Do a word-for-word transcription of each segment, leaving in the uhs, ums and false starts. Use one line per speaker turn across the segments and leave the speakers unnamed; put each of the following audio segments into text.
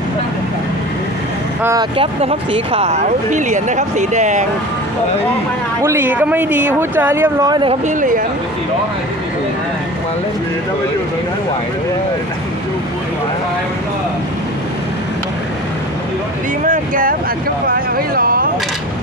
อ่าแก๊ปนะครับสีขาวพี่เหรียญนะครับสีแดงบุหรี่ก็ไม่ดีพูดจาเรียบร้อยนะครับพี่เหรียญ
มาเล่นดีถ้าไปอยู่ตรงนั้นไหวเลย
ดีมากแก๊ปอัดเข้าไปเอาให้ร้อง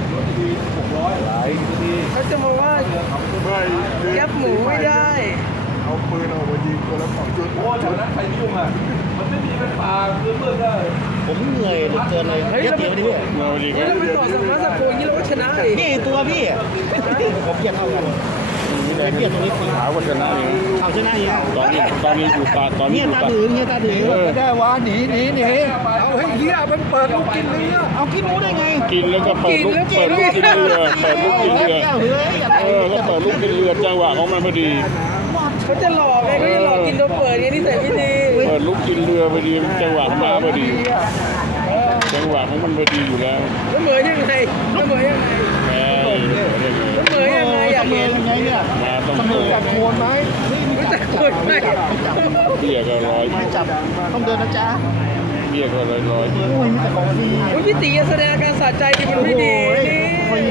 เขาจะมาว่าแก๊ปหมูไม่ได้
เอาปืนออกมายิงคนละสองจุดโอ้แถวนั้นใครยุ่งอ่ะมันไม่มีเป็นป่าเพื่อนเพื่อนได้
ผมเหนื่อยเหลือเกินเลยเยอะเตี๋ยวดิพี่
เงาดีครั
บเราไปต่อสมาร์ทสกูลนี้เราก็ชนะเลย
นี่ตัวพี่ผมเทียบเท่ากันเป็นเทียบตรงนี้ข
าวกว่าชนะเลย
เอาชนะอีก
ตอนนี้ตอนนี้อยู่ตาตอนนี้
ตาถือเงี้ยตาถือ
ไม่ได้ว่าหนีหนีหนีเอาให้เหี้ยมันเปิดลูกกินเรือ
เอากินรู้ได้ไง
กินแล้วก็เปิดลูกเปิดลูกกินเรือเปิดลูกกินเรือเออก็เปิดลูกกินเรือจังหวะของมันพอดี
เขาจะหลอกไงเขาจะหลอกกินตัวเปิดไงนี่ใส่ไม่ดี
เปิดลูกกินเรือพอดีจังหวะมาพอดีจังหวะของมันพอดีอยู่แล้ว
แล้วเหมือนยังไงแล้วเหมือนยังไงแล้วเหมือนยังไงอยากเห็น
ไงเนี่ย
มาต้อง
เสมอจับโคนไหม
ไม่จับโคนไหม
เบี้ยก็ร้อย
ไม่จับต้องเดินนะจ๊ะ
เบี้ยก็ร้อยร้อย
โอ้ยมีแต่ของดี
โอ้ยพี่ตีแสดงอาการสะใจดิมันไม่ดีนี่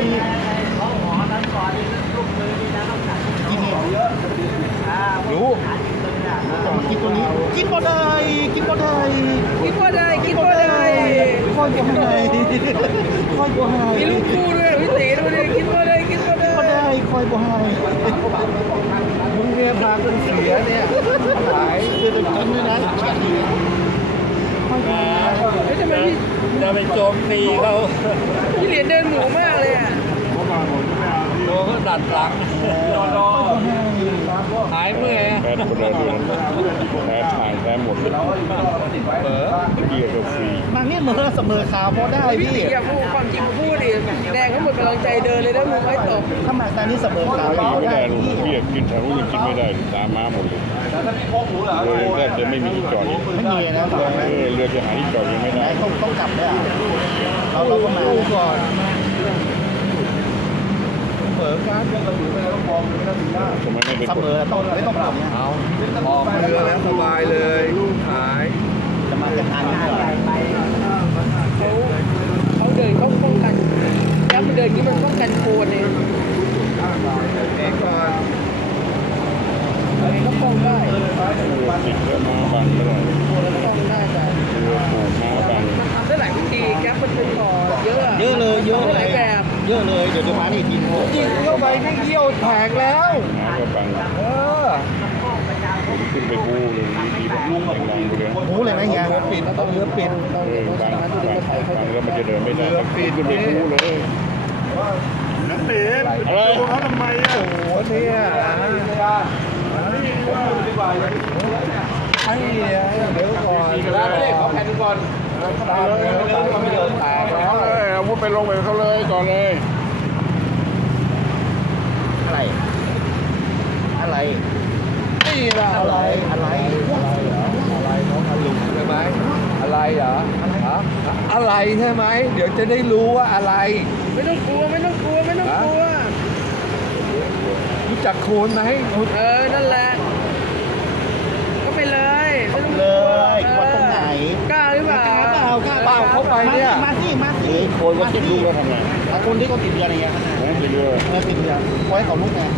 รู้จะมากินตัวนี้กินบ่ได้กินบ่ได้
กินบ่ได้กินบ่ได้
ค่อยบ่ให้ค่อยบ่ให้
มีลูกคู่ด้วยพี่ตีดูดิกินบ่ได้กินบ่ได้
บ่ได้ค่อยบ่ให้
มึงเนี่ยพาคนเสียเนี่ยหาย
คือจะกินด้วยนะ
ไม่ทำไมพี่
จะไปโจมตีเขา
พี่เหรียญเดินหมูมากเลยอ่ะ
โดนเขาดัดหลังรอหายเมื่อยแพ้คนละเดือนแพ้ถ่ายแพ้หมดเลยเบอร์เกียร์กับฟรี
บางนี่เหมือนเสมอขาวพอได้
พี่ตีอย่าพูดความจริงพูดดิแดงเขาหมดกำลังใจเดินเลยแล้วมึงไม่ตก
ถ้ามาตอนนี้เสมอขาว
พอได้ลูกเกียร์กินแถวนี้กินไม่ได้ตามม้าหมดเลยเลยแทบจะไม่มีที่จอด
ไม่มีนะ
เรือจะหาที่จอดยังไม่ได้
ต้องต้องกลับเลยอ่ะเราเราก็มา
ก่อนเปิดการยังเราอยู่ไม่ได้ต้องมองไม่ได้ดีนะทำไมไม่เป็น
เสมอต้องไม่ต้องแบบนี้
เอาออกเรือแล้วสบายเลยลูกหาย
จะมาจะทานง่าย
เขาเขาเดินเขาป้องกันแล้วมันเดินนี้มันป้องกันโคนเอง
เองก่อน
เขาป้องได้
ติดเรือมาบังไม่ได้
ป้องได้แต่
เรือผูกมาบัง
มันทำได้หลายวิธีแก๊ปมันเป็นต่อเยอะ
เยอะเลยเยอะ
หลายแบบ
เยอะเลยเดี๋ยวเดี๋ยวมานี่กิน
กินเข้าไปนี่เยี่ยวแตกแล้วมาก็บังเออขึ้นไปบูเลยดีแบบลุงแรงๆเลย
บูเลยไหมเฮีย
ปิดต้องเรือปิดเออบังบังบังแล้วมันจะเดินไม่ได้เรือปิดขึ้นไปบูเลยนักเตะอะไรเขาทำไมอ่ะโอ้โหเนี่ยไอ้เดี๋ยวก่อนขอแผ่นก่อนตามเลยตามไม่เดินแตกแล้วเลยเอาพูดไปลงไปเขาเลยก่อนเลย
อะไรอะไร
นี่แหละ
อะไรอะไร
อะไรเหรออะไรน้องอารมณ์ใช่ไหมอะไรเหรออะไรใช่ไหมเดี๋ยวจะได้รู้ว่าอะไร
ไม่ต้องกลัวไม่ต้องกลัวไม่ต้องกลัว
รู้จักโคนไหม
เออนั่นแหละก็ไปเลยไม่ต้อง
เลยกลัวตรงไหน
กล้าหรือเปล่าก
ล้าเปล่ากล้าเปล่า
เข้าไปเนี่ย
มาสิมาสิ
โคนว่าติดลูกแล้วทำไง
คนที่เขาติดเรืออะไรเงี้ย
ติดเรือ
เออติดเรือปล่อยเขาลูกไง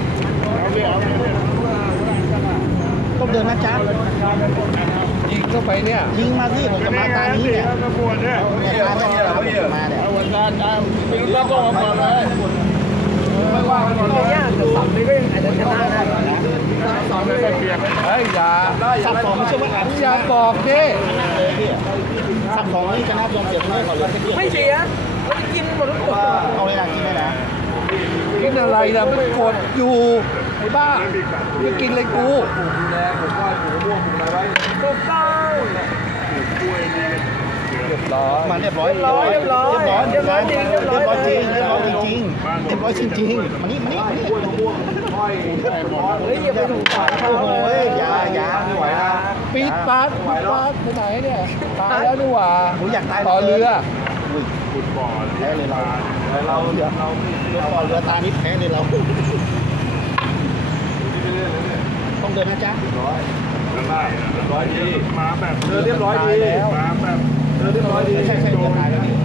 ต้องเดินนะจ๊ะ
ยิงเข้าไปเนี่ย
ยิงมาสิผมจะมาตานี้เนี่ยเนี่ยตาเนี่ยเราจะมาเนี่ย
วันนั้นไม่รู้แล้วก็มาก่อนเลย
ไม่ว่ามันยากแต่สับนี่ก็ยังอาจจะชนะได้
สองเลยเปลี่ยนเฮ้ยอย่า
สับสองไม่ใช่ว่าอัน
อย่าบอกดิ
สับสองนี่ชนะยอมเสียเพื่อเขาเลย
ไม่เสียเราจะกินหมดทุกตัว
เอาเลยนะกินได้นะ
กินอะไรนะมันกดอยู่ไอ้บ้าไม่กินเลยกู
ถูกต้อง
เรียบร้อย
มาเรียบร้อยเรียบร้อยเรียบร้อยเรียบร้อยจริงเรียบร้อยจริงเรียบร้อยจริงจริงมานี่มานี่มานี่
เฮ้ยอย่าไปถูกปากเขา
เลยอย่าอย่าไม่ไหวนะ
ปีดปาดปีดปาดไปไหนเนี่ยตายแล้วนี่หว่า
ผมอยากตาย
ต่อเรือ
ขุดบ่อแพ้เลยเราเราเรือเราเรือต่อเรือตานี้แพ้เลยเราต้องเดินนะจ๊ะ
ร้อยร้อยดีมาแบบเรือเรียบร้อยดีมาแบบเรือเรียบ
ใช่ใช่ตัวท้ายแล้วพี่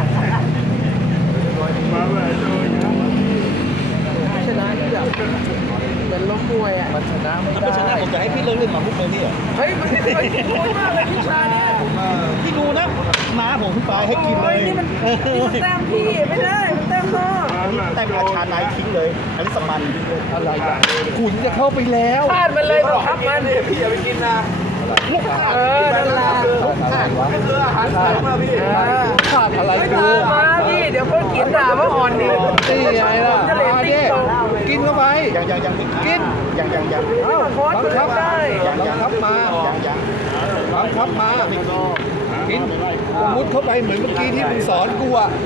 ชนะที่แบบเหมือนล้มมวยอ่ะ
มันชนะไม่ได้ชนะผมจะให้พี่เลิกเล่นหมาพุกเลยพี่
เฮ้ยมันเฮ้ยพูดมากเลยวิชาเนี้ย
พี่ดูนะม้าผมพี่ปลายให้กินเล
โอ้ย
ย
นี่มันนี่มันแต้มพี่ไม่ได้มันแต้มนอก
แต่ราชาไนท์ทิ้งเลยอลิสมันอะไรอย่างขุนจะเข้าไปแล้ว
พลาดมันเลยบังคับมันพี่อย่าไปกินนะ
ลูกขาด
เออนั่นแหละ
ลูกขาดวะ
คืออาหารเสริมอะพี่
ขาดอะไร
ไม่
กู
ตามมาพี่เดี๋ยวเพิ่งเขียนด่าว่าอ่อนดิ
นี่ไงล่ะ
จะเลตติ้งตก
กินเข้าไปยังยังยังกินยังยังยัง
เอ้าโค้ช
บังคับ
ได้
ยังยังครับมายังยังบังคับมากินมุดเข้าไปเหมือนเมื่อกี้ที่มึงสอนกูอ่ะ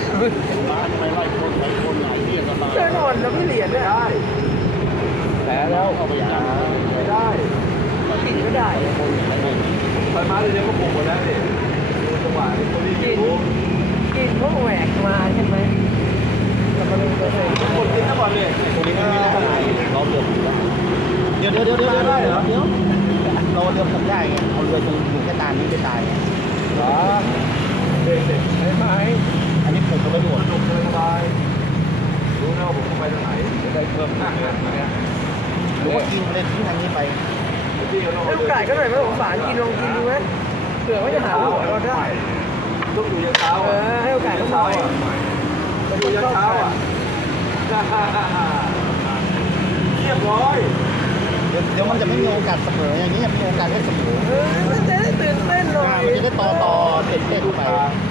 เชิญอ่อนแล้วพี่เหรียญเนี่ย
แผลแล้วเข้าไปยังไม่ได้
กินไม่ได้
ไปมาเลยเนี่ยก็ปลุกหมดแล้วดิจังหวะนี้คนนี้
กินกินเพราะแหวกมาใช่ไหมแล้วก็เลยตัวเอง
คนกินทั้งวันเลย
ตัวนี้ไม่ได้ขนาดเราเรืออยู่แล้วเดี๋ยวเดี๋ยวเดี๋ยวเดี๋ยวได้เหรอเดี๋ยวเราเรือทำได้ไงเอาเรือตรงอยู่แค่ตานี้ไปตายไง
เหรอเด็กเด็กใช่ไหม
อันนี้ผมก็ไม่รู้
สนุกสบายรู้นะว่าผมต้องไปทางไหนจะได้เพิ่มขึ้นเนี่ยเนี่ย
หรือว่ากินเลยทิ้งทางนี้ไป
พี่ก็ต้อง
ให้โอกาสก็หน่อยไม่สงสารกินลองกินดูไหมเผื่อว่าจะหาหัวเราได้
ต้องอยู่ยันเช้า
เอ
อ่ะ
อให้โอกาสเขาหน่อย
อยู่ยันเช้าอ่ะเรียบร้อย
เดี๋ยวเดี๋ยวมันจะไม่มีโอกาสเสมออย่างนี้มีโอกาสแค่เสมอ
เออมันจะได้ตื่นเต้นหน่อย
มันจะได้ต่อต่อเต้นเต้นไป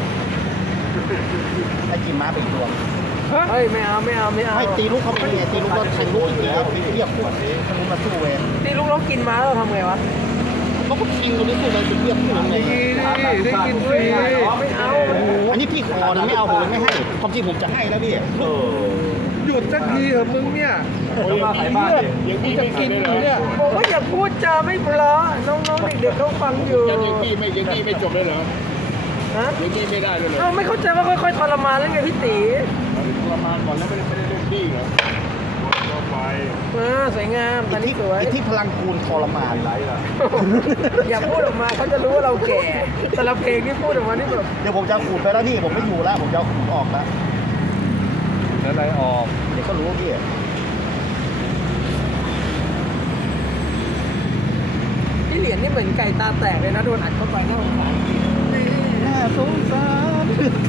ให้กินม้าไปอีกตัว
เฮ้ยไม่เอาไม่เอาไม่เอา
ให้ตีลูกเข้าไปไงตีลูกแล้วแทงลูกอีกทีเรียบหัวถ้าลูกมาสู้เอง
ตีลูกเรากินม้าเราทำไงวะ
เขาก็ทิ้งตัวนี้สู้เลยจนเรียบขึ้นเลย
ได้กินฟรี
ไม่เอา
อันนี้พี่ขอนะไม่เอาผมไม่ให้ความจริงผมจะให้แล้วพี่
เออ
หยุดสักทีเถอะมึงเนี่ย
คนมาขายบ้านดิ
ยังพี่จะกินอยู่เนี่ย
บอกว่าอย่าพูดจาไม่เพราะน้องๆเด็กๆเขาฟังอยู่
ยังพี่ไม่ยังพี่ไม่จบเลยเหรอ
ฮะ
ยังพี่ไม่ได้เลยเหรอ
เราไม่เข้าใจว่าค่อยๆทรมานแล้วไงพี่ตี
ทรมานก่อนแล้วไม่ได้ไม่ได้เล่นพี่เหรอก็ไป
เออสวยงามตอนนี้สวย
ที่พลังคูณทรมาน
ไรล่ะ
อย่าพูดออกมาเขาจะรู้ว่าเราแก่ แต่ละเพลงที่พูดออกมานี่แบบ
เดี๋ยวผมจะขูดไปแล้วพี่ผมไม่อยู่แล้ว ผมจะขูดออกแล้ว
แล้วไรออก
เดี๋ยวก็รู้พี่
พี่เหรียญนี่เหมือนไก่ตาแตกเลยนะโดนอัดเข้าไปน่าสงสาร
น่าสงสาร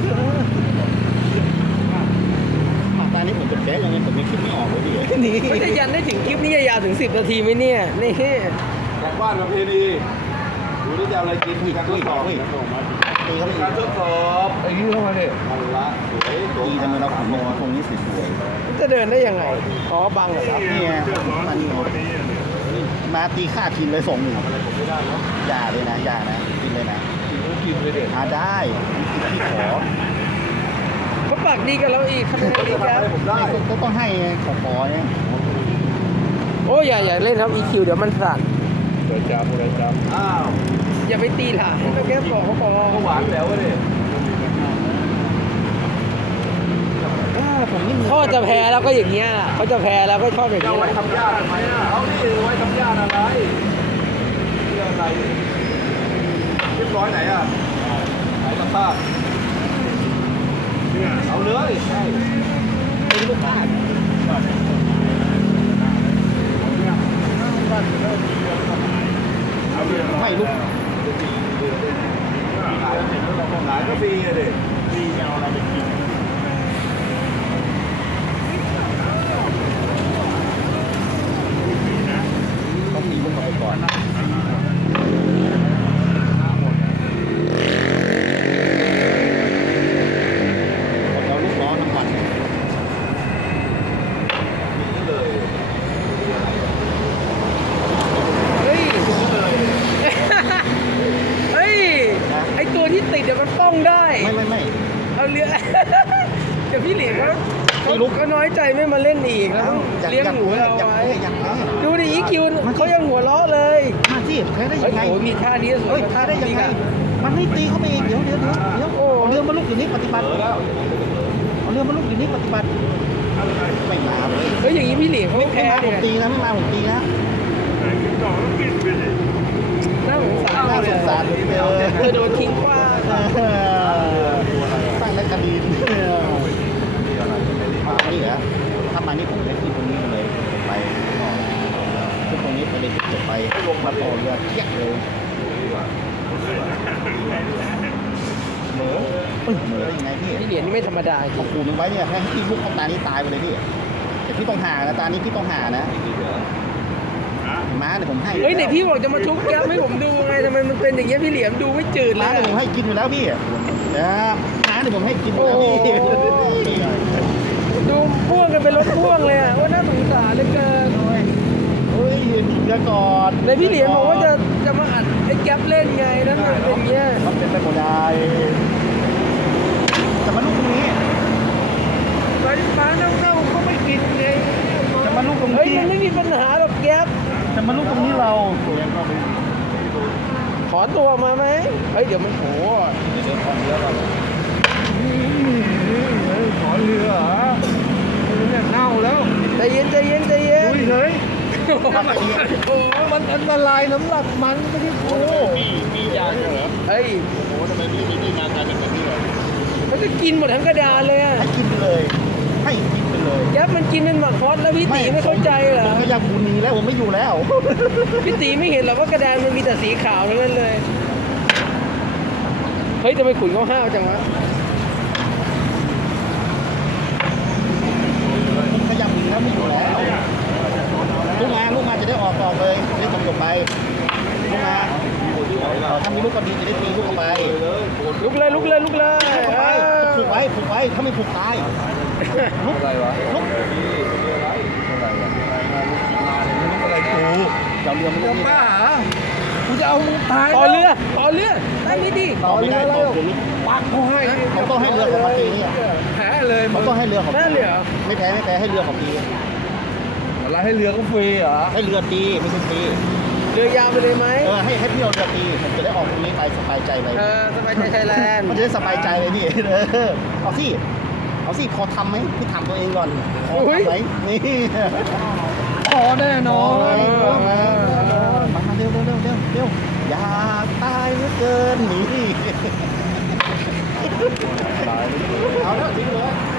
ตอนนี้ผมจะแก้ยังไงผมยังคิดไม่ออกเลยพี่นี่
ไม่ได้ยันได้ถึงคลิปนี้ยาวถึงสิบนาทีไหมเนี่ยนี่
กลับบ้านประเพณีดูที่จะอะไรกินมีการทดสอบ
ตีเขาไป
การทดสอบไอ้ยี่เข้ามาเนี่ยเอาละสวยสวย
ตีทำไมเราขุดลงตรงนี้สวย
จะเดินได้ยังไงอ๋อบังเหรอครับ
ๆนี่ไงมันมาตีค่าทีมเลยส่งหนึ่งอย่าเลยนะอย่านะกินเลยนะ
กินเลยเด็ด
อ่าได้พี่ขอ
เขาปากดีกับเราอีกคะแนนดีครับ
ผมได้
ก็ต้องให้ขอขอเนี่ย
โอ้ยอย่าอย่าเล่นครับ อี คิว เดี๋ยวมันสั่น
เดี๋ยวจำเลยจำอ้าว
อย่าไปตีหลานก็แค่บอกเขาพอ
ก็หวานแล้วเลย
ผมนี่
พ่อจะแพ้แล้วก็อย่างเงี้ยเขาจะแพ้แล้วก็ชอบอย่าง
จะ
นี้
ไว้ทำญาติทำไมอ่ะเอานี่ไว้ทำญาติอะไรเรื่องอะไรเรียบร้อยไหนอ่ะไหนสภาพเอาเลยใช่
เป็นลูกบ้านไม่ลูก
ขายขายก็ฟรีเลยฟรีเอาอะไรไปกิน
ต้องมีลูกเข้าไปก่อนเราลูกล้อทั้งวัน
เลย
เฮ้ย เฮ้ย ไอตัวที่ติดเดี๋ยวมันป้องได้
ไม่ไม่ไม่
เอาเรือ เดี๋ยวพี่เหลียงเขา
พี่ลุก
เขาน้อยใจไม่มาเล่นอีกแล้วต้องเลี้ยงหนูเรา
ยัง
ไว้
ยังยัง
ดูดิ อี คิว เขายังหัวเราะเลย
มาสิแพ้ได้
เฮ้
ยั
ย
งไง
โอ้มีท่านี้สว
เฮ้
ย
ย
กว่า
แพ้ได้ยัง
อีก
ไง
อะ
มันไม่ตีเข้าไปอีกเดี๋ยวเดี๋ยวเดี๋ยวเดี๋ยว
โอ้
เอาเรือมาลูกอยู่นี่ปฏิบัติ
เออแล้ว
เอาเรือมาลูกอยู่นี่ปฏิบัติไม่มาเลย
เฮ้ยอย่างนี้พี่เหลียงเขา
ไม่
แพ้
มาผ
เนี่
ม
ย
ตีนะไม่มาผมตีนะ
น่าสงสาร
น่าสงสารเลย
เธอโดนทิ้งกว้าง
เออเหมือนยังไงพี่
พี่เหรียญนี่ไม่ธรรมดาจริ
เขา
ง
ขูดไว้เนี่ยให้พี่ลูกของตานี้ตายไปเลยพี่แต่พี่ต้องหานะตานี้พี่ต้องหานะม้าเดี๋ยวผมให้
เฮ้ยไหนพี่บอกจะมาชุบแก๊ปให้ผมดูไงทำไมมันเป็นอย่างเงี้ยพี่เหรียญดูไม่จืดเล
ม้าย เดี๋ยวผมให้กินอยู่แล้วพี่นะม้าเดี๋ยวผมให้กินอยู่แล้วพี่
ดูพ่วงกันเป็นรถพ่วงเลยอ่ะว่าน่าสงสารเหลือเกิน
เฮ้ยเดี๋ยวก่อน
ในพี่เหรียญบอกว่าจะจะมาอัดไอ้แก๊ปเล่นไงนั่นมันเป็นอย่างเงี้ย
มันเป็นไปหมดได้จะมาลูกตรงนี้
ไปฟ้าเน่าๆก็ไม่กินไง
จะมาลูกตรง
เฮ้ย
นี้
มันไม่มีปัญหาหรอกแก๊ป
จะมาลูกตรงนี้เรา
ขอตัวมาไหมเฮ้ยเดี๋ยวมันโห
ขอเรือเหรอเนี่ยเน่าแล้ว
ใจเย็นใจเย็นใจเย็น
อุ้ยเฮ้ย
โอ้มันอันตรายน้ำหนักมันไม่ใช่โอ้
พี่พี่ยาเหรอ
เฮ้ย
โอ้โหทำไมพี่พี่มากลายเป็นแบบนี้เลย
มันจะกินหมดทั้งกระดานเลยอะ
ให้กินไปเลย ให้กินไปเลย
แก๊ปมันกินเป็นหมักฮอตแล้วพี่ตีไม่เข้าใจเหรอ
ผมพยายามบุญนี้แล้วผมไม่อยู่แล้ว
พี่ตีไม่เห็นหรอกว่ากระดานมันมีแต่สีขาวทั้งนั้นเลยเฮ้ยทำไมขุนเขาห้าวจังวะ
ผมพยายามบุญแล้วไม่อยู่แล้วลูกมาลูกมาจะได้ออกออกเลยจะได้จบจบไปลูกมาถ้ามีลูกก็ดีจะได้ตีลูกเข้าไป
ลุกเลยลุกเลยลุกเลย
ผูกไว้ผูกไว้ผูกไว้ถ้าไม่ผูกตายลุก
อะไรวะ
ลุก
อะไรกู
เจ้าเรือมัน
จะบ้าเหรอกูจะเอามึงตาย
ต่อเรือต่อเรือได้ไหมดิ
ต่อไม่ได้ต่อเรือ
ปักกูให้
เขาต้องให้เรือของมาตีเนี่ย
แพ้เลย
เขาต้องให้เรือของ
แม่เหลือ
ไม่แพ้ไม่แพ้ให้เรือของตี
อะไรให้เรือก็ฟรีเหรอ
ให้เรือตีไม่ใช่ตี
เรือยาวไปเลยไหม
เออให้ให้พี่เอาเรือตีผมจะได้ออกตรงนี้ไปสบายใจไป
เออสบายใจไทยแลนด์
มันจะได้สบายใจเลยพี่เออเอาสิเอาสิพอทำไหมพี่ทำตัวเองก่อนพอทำไหมนี่
พอแน่นอน
มามาเร็วเร็วเร็วเร็วเร็วอยากตายเหลือเกินหนีเอาแล้วทิ้งเลย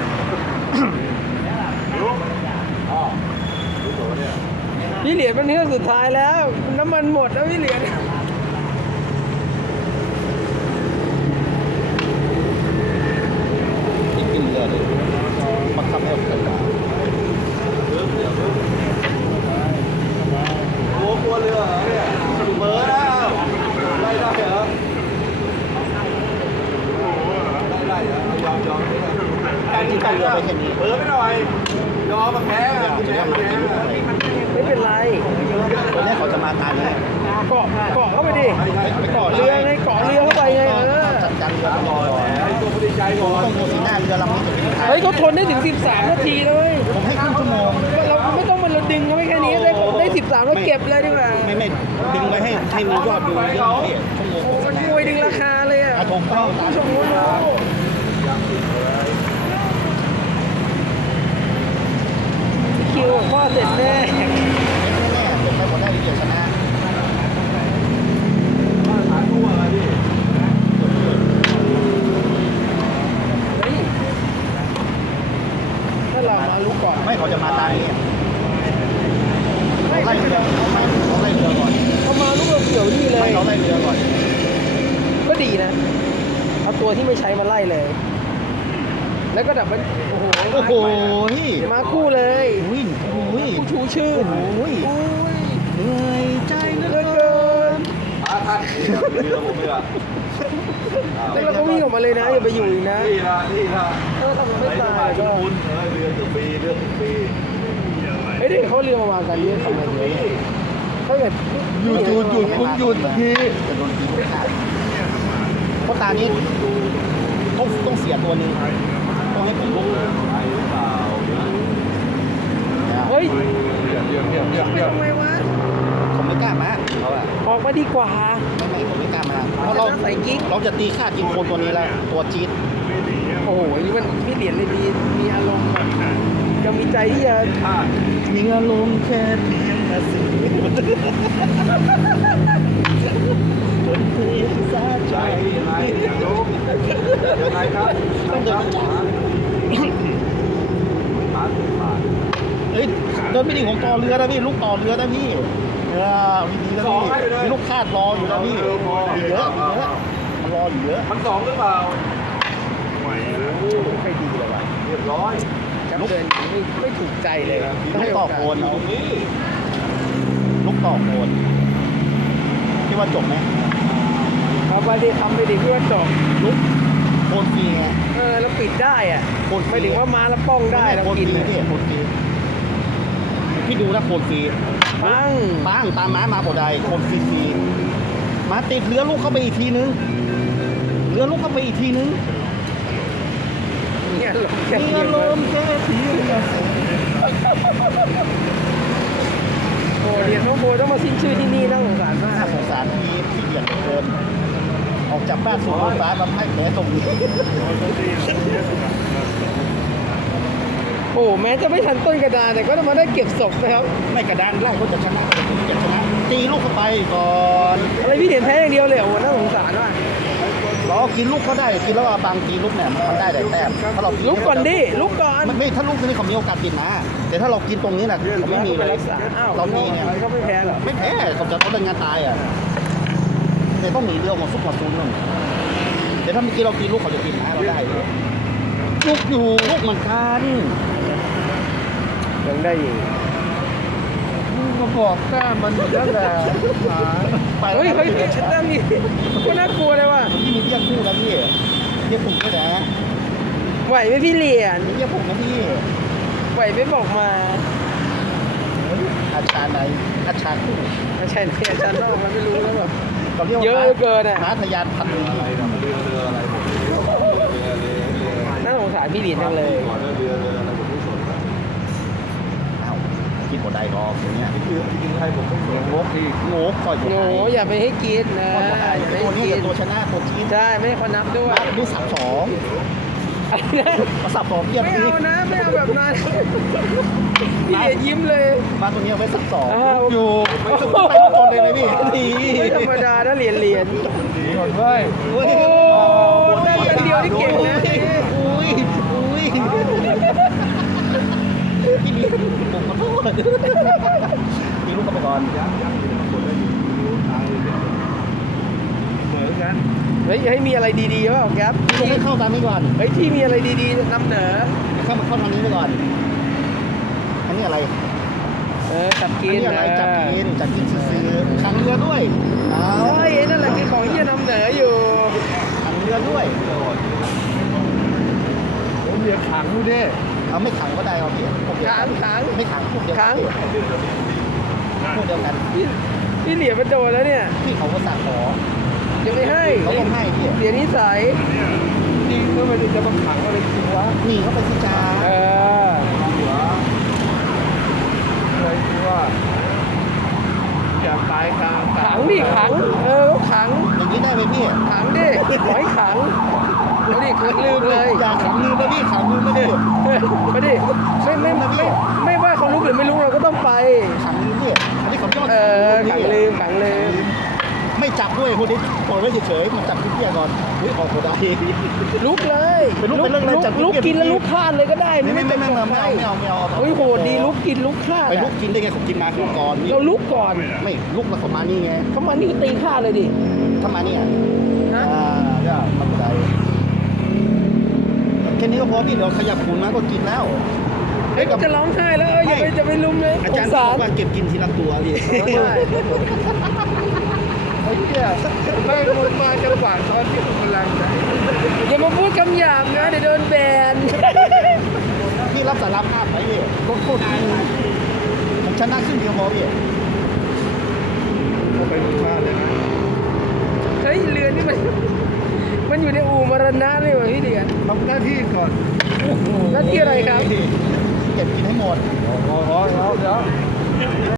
พี่เหรียญมันเทือกสุดท้ายแล้ว น้ำมันหมดแล้วพี่เหรียญ
ทิ้งกินเรือเลยบังคับให้ออกจากบ้าน
กลัวกลัวเรือเหรอเนี่ยเบอร์แล้วไล่ได้เหรอไล่ได้เหรอยอมยอม
การที่ต้องเรือไปแค่นี้
เบอร์ไม่หน่อยยอมมาแพ้อะแพ้แพ้
ไม่เป็นไร
วันนี้เขาจะมาตายแน่
เกาะเกาะเข้าไปดิ
ไปก่อน
เรือไงเกาะเรือเข้าไปไงเออ
จัดการเรือไปก่อน
ไอ้ตัวผู้ดีใจก่อน
ต้องดูสีหน้าเรือลำนี้จะเป็นใคร
เฮ้ยเขาทนได้ถึงสิบสามนาทีนะเว้ย
ผมให้ครึ่งชั่วโมง
เราไม่ต้องมันเราดึงเขาไม่แค่นี้ได้ได้สิบสามแล้วเก็บเลยดีกว่า
ไม่ไม่ดึงไว้ให้ให้มียอดดูเยอะพี่ชั่วโมง
โอ้มันมวยดึงราคาเลยอ่ะ
อาทงเข้าตาม
สมมติเรา คิวพ่อเสร็จแน่
แน่ๆผมไปหมดได้เกียรติชนะ
หาตัวอะไรดิ
เฮ้ยถ้าเรามารู้ก่อน
ไม่เขาจะมาตายนี่เขาไล่เรือเขาไล่เขาไล่เรือก่อน
เขามารู้ว่าเกี่ยวนี่เล
ไม่
ย
เขาไล่เรือก่อน
ก็ดีนะ เอาตัวที่ไม่ใช้มาไล่เลย แล้วก็ดับมันโอ้โห
โอ้โหนี่
มาคู่เลย
วิ่งโอ้ย
คู่ชูชื่น
โอ้ย
โอ้ย
เหนื่อยใจเหลื
เหลื
อ
อ
เกิ
เกิ
น
น
หาทันเรือผมเรือ
แล้วเราก็วิ่งออกมาเลยนะอย่าไปอยู่อีกนะ
นี่ละนี่ละ
ถ้าเราไม่ตายก็
คุณเออเรือจะฟรีเรือจะฟรี
เฮ้ยเด็กเขาเรือมาวางกันเยอะทำไมเยอะเขาอยาก
หยุดหยุดหยุดคุณหยุดทีจะโดนตีไม่ขาดเพราะตานี้ต้องต้องเสียตัวนึงต้องให้ผมลุก
ไปหรือเปล่า
เฮ้ย
เยี่ยมเยี่ยมเยี่ยมเยี่ยม
ไม่
เยี่ยม
ทำไมวะ
ผมไม่กล้ามาเขาอะ
ออกมาดีกว่า
ไม่ไม่ผมไม่กล้ามาเพราะเรา
ใส่กิ๊ก
เราจะตีค่าจิงโคนตัวนี้แล้วตัวจี๊ด
โอ้โหนี่มันพี่เหรียญเลยมีมีอารมณ์แบบยังมีใจที่จะ
อ่า
มีอารมณ์แค่เพียงแต่สื่อคนที่สาใจ
ใจอะไรอย่างรู้ยังไงครับต้องเดินขวาหาสิบบาท
เฮ้ยเดินไม่ดีของต่อเรือนะพี่ลูกต่อเรือนะพี่เออมีดีนะพี่มีลูกคาดรออยู่นะพี่มีเยอะมีเยอะมันรออยู่เยอะ
พันสองหรือเปล่า
ไม่ค่อยดีเลยว่ะ
เรียบร้อย
ครับเดินไม่ไม่ถูกใจเลย
ลูกต่อโคนเอาลูกต่อโคนที่ว่าจบไหม
เอาไปดิทำไปดิเพื่อนจบ
ลูกโคนฟรีไง
เออแล้วปิดได้อ่ะ
โคนฟรี
ไม่ถึงว่ามาแล้วป้องได้แล้ว
โคน
กิน
ฟรี
เลย
พี่โคนฟรีพี่ดูนะโคนฟรี
ปัง
ปังตามม้ามาบ่ได้โคนฟรีฟรีม้าติดเรือลูกเข้าไปอีกทีนึงเรือลูกเข้าไปอีกทีนึง
เนี่ยลมแค่
มี
เพีย
อาง รมณ์แค่ทีเดียว
โอ้เรียนน้องโบต้องมาสิ้นชื่อที่นี่น่าสงสารมา
น่าก สงสารพี่พี่เกียรติเหลือเกินออกจากบ้านสู่โรงฟ้ามาให้แผลตรงนี้
โอ้แม้จะไม่ทันต้นกระดานแต่ก็ต้องมาได้เก็บศพนะครับ
ไม่กระดานไล่เขาจะชนะจะชนะตีลูกเข้าไปก่อน
อะไรพี่เหรียญแพ้อย่างเดียวเลยโอ้น่าสงสารว่ะ
เรากินลูกเขาได้กินแล้วบางทีลูกเนี่ยมันได้แต่แต้มถ้าเรา
ลุกก่อนดิลุกก่อน
มันไม่ถ้าลูกนี่เขามีโอกาสกินนะแต่ถ้าเรากินตรงนี้น่ะเขาไม่มีเลย
รักษาอ้าว
เรามีเนี่ย
ก็ไม่แพ้หรอ
ไม่แพ้เขาจะเขาเล่นงานตายอ่ะแต่ต้องหนีเรือหมดซุปหมดซูนย์หนึ่งแต่ถ้าเมื่อกี้เรากินลูกเขาจะกินนะเราได้เลยลูกอยู่ลูกเหมือนกัน
ยังได้อยู่
มาบอกกล้ามันอยู่แล้วแหละ
ไป
เฮ้ยเฮ้ยพี่ฉันตั้งนี่ก็น่ากลัวเลยว่ะ
พี่มีเรียกคู่นะพี่เรียกผมด้วยนะ
ไหวไหมพี่เหรียญ
เรียกผมนะพี่
ไหวไหมบอกมา
อาชาไหนอาชาคู่
ไม่ใช่นะอาจารย์นอกมันไม่รู้แล้วแบบ
เราเรียกว่า
เยอะเหลือเกินอะ
ม้าทะยานพันธุ์
อะไรนะเรือเรืออะไรเรือเรือเรือ
น่าสงสารพี่เหรียญจังเลย
เรือเรืออะไรผมไม่สนนะ
อ้าวกินหมดได้หรอกอย่างเงี้ย
นี่คือจริงๆใครผมไม่สนงกอีก
โง่ก่อยหมด
โห
ได้
อย่าไปให้กินนะ
ก่อยหมดได้
อย่าไป
ตัว
ให้
นี้
กิ
กับ
น
ตัวชนะตัวจี๊ด
ใช่ไม่ให้เขานับด้วย
ดูสับสอง
อะไรนะ
มาสับสองเยี่ยม
ไม่
พี่
เอานะไม่เอาแบบนั้นพี่เหรียญยิ้มเลย
มาตัวนี้เอาไว้สับสอง
อ้าว
อยู่ไม่ต้องไปจนเลยนะพี่ดี
ไม่ธรรมดานะเหรียญเหรียญ
ดีก่อนเว้ย
โอ้ย
โอ้ได้กันเดียวที่เก่งนะ
อุ้ยอุ้ยพี่ลีผมขอโทษตีลูกเข้าไปก่อน
เหมือนกัน
เฮ้ยให้มีอะไรดีๆเปล่าแก๊ป
ลูกให้เข้าตามนี้ก่อน
เฮ้ยที่มีอะไรดีๆนำเหนอ
เข้ามาเข้าทางนี้ไปก่อน อันนี้อะไร
เออจับ
อัน
กิน
นี้อะไรจับกินจับกินซื้อขังเรือด้วยเอา
ใช่นั่นแหละคือของที่จะนำเหนออยู่
ขังเรือด้วย
ผมเรียกขังดูดิ
เอาไม่ขังก็ได้เอาพี่พวกเดียว
ขั
กั
ง
น
ขัง
ไม่ขังพวกเดียวกั
ขัง
พวกเดียวกัน
พี่พี่เหรียญมันโดนแล้วเนี่ย
พี่เขาก็สั่งขอ
ยังไม่ให้
เขาต้องให้พี่
เสียนิสัย
จริงก็ไม่ได้จะมาขังอะไรจริงวะ
หนีเข้าไปสิจ้า
เออ
หัวอะไรที่ว่าอยากตายกลาง
ขังดิขัง เออขัง
อย่างนี้ได้ไหมพี่
ขังดิขอให้ขังมาดิคือลืมเลย
อย่าขังลืมนะพี่ขังลืมไม่ได้
เฮ้ยมาดิไม่ไม่ไม่ไม่ว่าเขารู้หรือไม่รู้เราก็ต้องไป
ขังลืมพี่อันนี้เขายอด
เออขังลืมขังลืม
ไม่จับด้วยคนนี้ปล่อยไว้เฉยๆมันจับพี่เพี้ยก่อนเฮ้ยออกหมดได้
ลุกเลย
เป็นลุกเป็นเรื่องเลยจับ
ลุกกินแล้วลุกคลานเลยก็ได้
ไม่ไม่ไม่ไม่
จำ
ไม่เอาไม่เอาไม่เอา
เฮ้ยโหดดีลุกกินลุกคลาน
ไป
อะ
ลุกกินได้ไงผมกินมาก่อน
เราลุกก่อน
ไม่ลุกแล้วเขามานี่ไง
เขามานี่ก็ตีคลานเลยดิ
ถ้ามานี่อ่ะ
นะ
อ่าก็ทำได้แค่นี้ก็พอพี่เดี๋ยวขยับขุนมาก็กินแล้ว
เฮ้ยจะร้องไห้แล้วเอออย่าไปจะไปลุมเลย
อาจารย์
ส
บ
ง
อ
สาร
กว่าเก็บกินทีละตัวพี่
ใช่
ไอ้เหี้ยไม่คนมาจังหวะตอนที่ผมกำลังจะ
อย่ามาพูดคำหยาบนะเดี๋ยวโดนแบน
พี่รับสารภาพไหมพี่ก็พูดจริงผมชนะครึ่งเดียวพอพี่
เข้าไปดูชาเลยนะ
เฮ้ยเรือนี่มัน มันอยู่ในอู่มรณะเลยวะพี่เดียน
ทำหน้าที่ก่อน
หน้าที่อะไรครับ
เก็บกินให้หมด
อ๋ออ๋อเดี๋ยว